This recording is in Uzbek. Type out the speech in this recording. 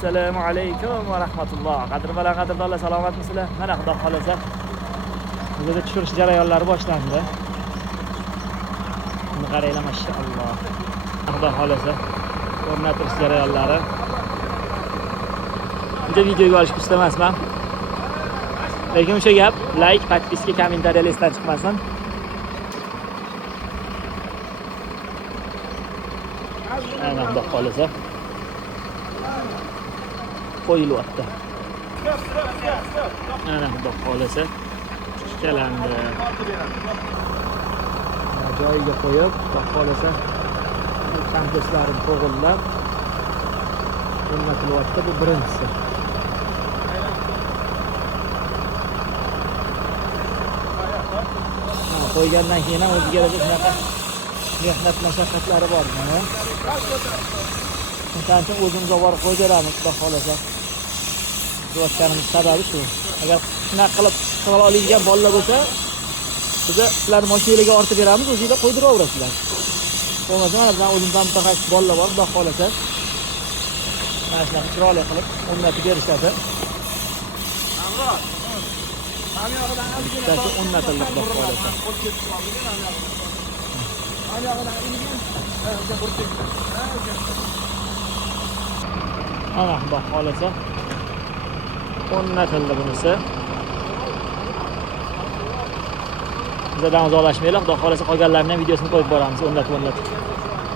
Assalomu alaykum va rahmatulloh. Qadrdonlar, salomatmisizlar? Mana xudo xolasa bizda tushirish jarayonlari boshlandi. Buni qaranglar, mashaalloh. Xudo xolasa o'rnatish jarayonlari. Buncha videoga olishni istamasman. Lekin o'sha gap, like, podpiska, kommentariyalar esdan chiqmasin. Ana xudo xolasa qo'yilyapti. Ana xudo xolasa tikkalandi. Joyiga qo'yib, xudo xolasa hamdo'stlarim to'g'irlab o'rnatilyapti. Bu birinchisi. Qo'ygandan keyin ham o'ziga yarasha shunaqa mehnat mashaqqatlari bor. O'shaning uchun o'zimiz olib borib qo'ydiramiz, xudo xolasa. Qilayotganimiz sababi shu. Agar shunaqa qilib qila oladigan bolalar bo'lsa, biz sizlarni mashinaga ortib beramiz, o'zingizlar qo'ydiraverasizlar. Bo'lmasa mana bizning o'zimizdan mutaxassis bolalar bor, xudo xolasa. Mana shunaqa chiroyli qilib o'rnatib berishadi. Bittasi o'rnatildi, xudo xolasa. Ana xudo xolasa o'rnatildi bunisi. Bizdan uzoqlashmaylar, xudo xolasa qolganlarning ham videosini qo'yib boramiz, o'rnatib.